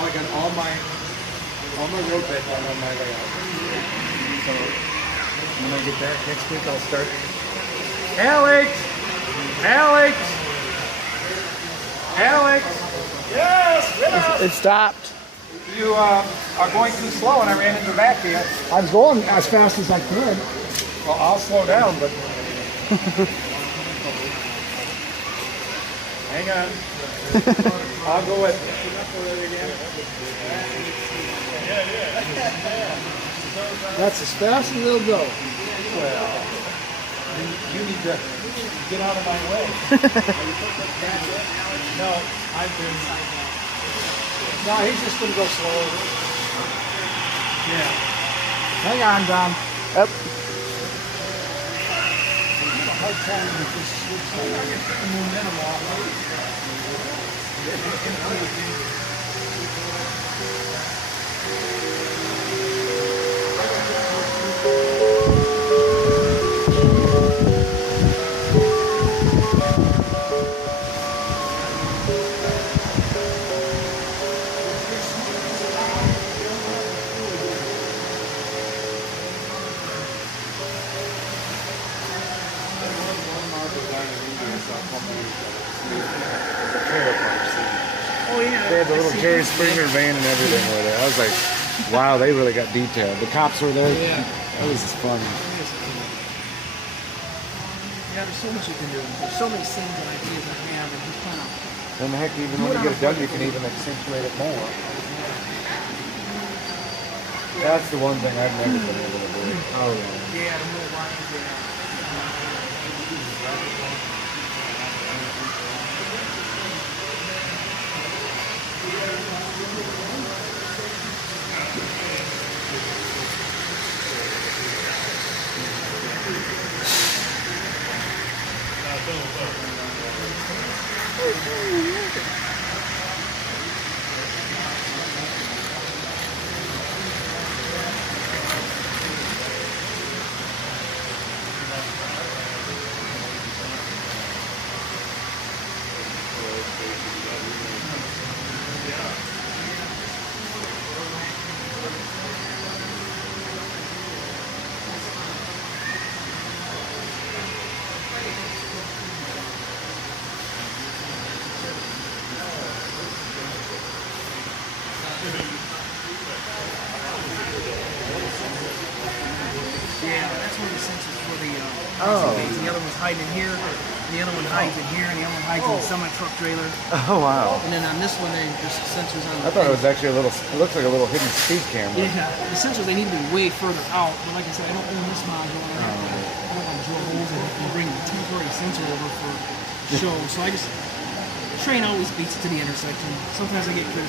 I got all my road bed done on my layout. So when I get back next week, I'll start. Alex! Alex! Alex! Yes! It stopped. You are going too slow, and I ran into the back of you. I was going as fast as I could. Well, I'll slow down, but hang on. I'll go with you. That's as fast as it'll go. Well, you need to get out of my way. No, I've been. No, he's just going to go slow. Yeah. Hang on, Don. Yep. Hard time with this switch. I get the momentum off. Oh yeah. They had the little Jerry Springer van and everything with it. I was like, wow, they really got detailed. The cops were there. Yeah. That was fun. Yeah, there's so much you can do. There's so many scenes and ideas I have, and just kind of. And heck, even when you get it done, you can even accentuate it more. That's the one thing I've never been able to do. Oh yeah. Yeah, the little lines. Yeah. Yeah, that's one of the sensors for the gates. The other one's hiding in here, and the other one hides in here, and the other one hides in the semi-truck trailer. Oh wow. And then on this one, there's sensors on I thought it was actually a little. It looks like a little hidden speed camera. Yeah, the sensors, they need to be way further out. But like I said, I don't own this module. I don't want to drill holes and bring the temporary sensor over for show. So I just, train always beats it to the intersection. Sometimes I get criticized.